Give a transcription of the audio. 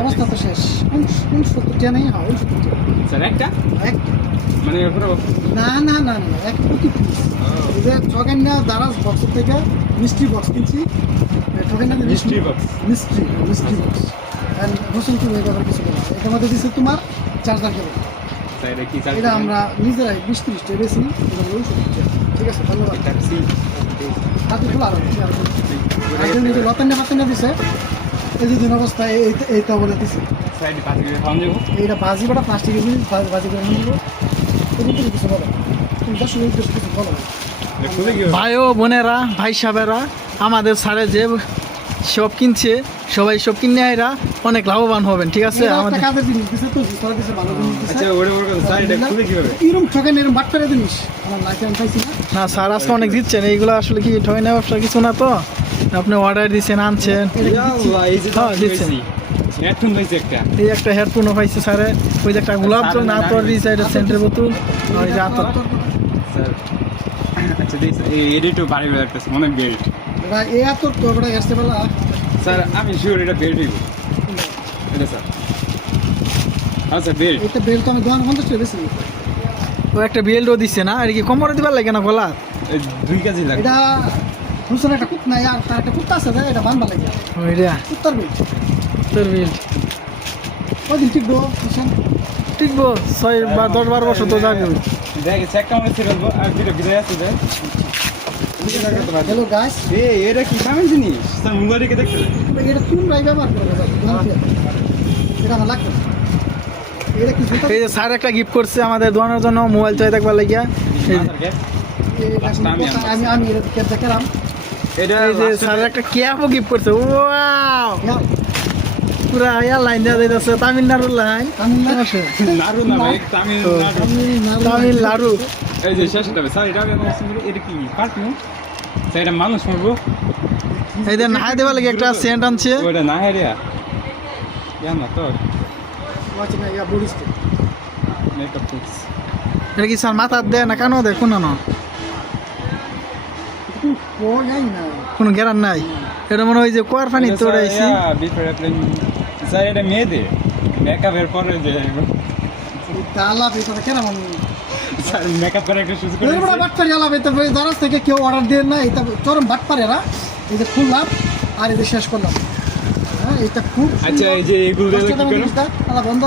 অবস্থা তো শেষ। 69 নেই, হ্যাঁ 69 স্যার একটা একটা। মানে পুরো না না না না এক প্রতি পিস। এই যে ঠকান্না দারাজ বক্স থেকে মিষ্টি বক্স কিনছি, ঠকান্না মিষ্টি box। মিষ্টি বক্স। আর হোসেন কি ব্যাপার কিছু বলা, এটার মধ্যে দিচ্ছে তোমার চার্জার কেবল। স্যার এটা কি এটা আমরা নিজেরাই 20-30 টাকা বেশি নিই, এটা হলো 69 টাকা। ঠিক আছে, ধন্যবাদ। ট্যাক্সি হাতে খোলা আর লতান্না দিছে, এই যে দিন অবস্থায় এইটা বলে দিছে। সাইড পাশে খাওয়া যাবো। এইটা বাজি বাটা প্লাস্টিকের জিনিস, বাজি করে নিয়ে দিব। এদিকে কিছু বলো, তুমি 10 মিনিট কিছু বলো। খুলে কি ভাই ও বোনেরা, ভাই সাহেবেরা, আমাদের স্যারে যে সব কিনছে, সবাই সব কিনে এরা অনেক লাভবান হবেন। ঠিক আছে, এটা আমাদের একটা কাজের জিনিস দিছে তো, জুতরা দিছে, ভালো জিনিস দিছে। আচ্ছা ওরে ওরে স্যার এটা খুলে কিভাবে? এরকম ঠকেন, এরকম বাটপারে জিনিস আমার লাইফে আমি পাইছি না। না স্যার আজকে অনেক দিচ্ছেন, এইগুলো আসলে কি ঠয় না ব্যবসা কিছু না, তো আপনি অর্ডার দিচ্ছেন, আনছেন। আল্লাহ এই যে হ্যাঁ, দিচ্ছেন। হেডফোন পাইছি একটা। এই একটা হেডফোনও পাইছে স্যারে, ওই যে একটা গোলাপ জল না তোর দিয়েছে, এটা সেন্টের বোতল, ওই যে আতর। স্যার আচ্ছা দিস এডি তো বাড়ি বেরতেছে মনে বেল্ট। এটা এ এত তো বড় আসতে বলা। স্যার আমি শিওর এটা বেল্ট হইব এটা স্যার। আচ্ছা বেল্ট এটা বেল তো আমি 250 টাকা বেশি। ও একটা বেল্টও দিচ্ছে না, আর কি কোমরে দিবার লাগে না গলা? 2 কেজি লাগে। এটা হুসেন একটা কুত না, আর তার একটা কুত্তা আছে, এটা বান্ধা লাগে। ওইটা কুত্তার বেল তোর বেল্ট কদিন ঠিক গো হুসেন? টিকবো 6 বা 10-12 বছর তো যাবে। দেখ চেক কেমন ছিল আর যেটা বিদায় আছে দেখ। হ্যালো গাইস, এটা কি কেমন জিনিস? স্যার মুগারিকে দেখতে এটা তোমরাই ব্যবহার করো দাদা, এটা আমার লাগবে। এটা কি জুতা? এই যে স্যার একটা গিফট করছে আমাদের দোকানের জন্য, মোবাইল চাই দেখবার লাগিয়া। আমি আমি এটা কেটে কেরাম। এটা এই যে স্যার একটা ক্যাপও গিফট করছে। ওয়াও, পুরা ইয়া লাইন দেওয়া যাইতেছে, তামিলনাড়ুর লাইন। নাড়ু না ভাই তামিলনাড়ু। তামিলনাড়ু। এই যে শেষটা স্যার এটা এটা কি পারফিউম? স্যার এটা মানুষ মারবো? এই যে নাহাই দেবার লাগে একটা সেন্ট আনছে। ওটা না হেরিয়া না তো মেকআপ টিপস। এটা কি স্যার মাথার দেয় না কানো দেয়, কোনো না, কোনো গ্যারান নাই। এটা মনে হয় যে কুয়ার পানি তো উড়াইছি। স্যার এটা মেয়েদের মেকআপের পরে যে স্যার মেকআপ করে একটা শুজ করে দারাজ থেকে কেউ অর্ডার দিয়ে না, এটা চরম বাটপারেরা। এই যে খুললাম আর এই যে শেষ করলাম। হ্যাঁ, এটা খুব আচ্ছা এই যে এগুলো কি করো? বন্ধ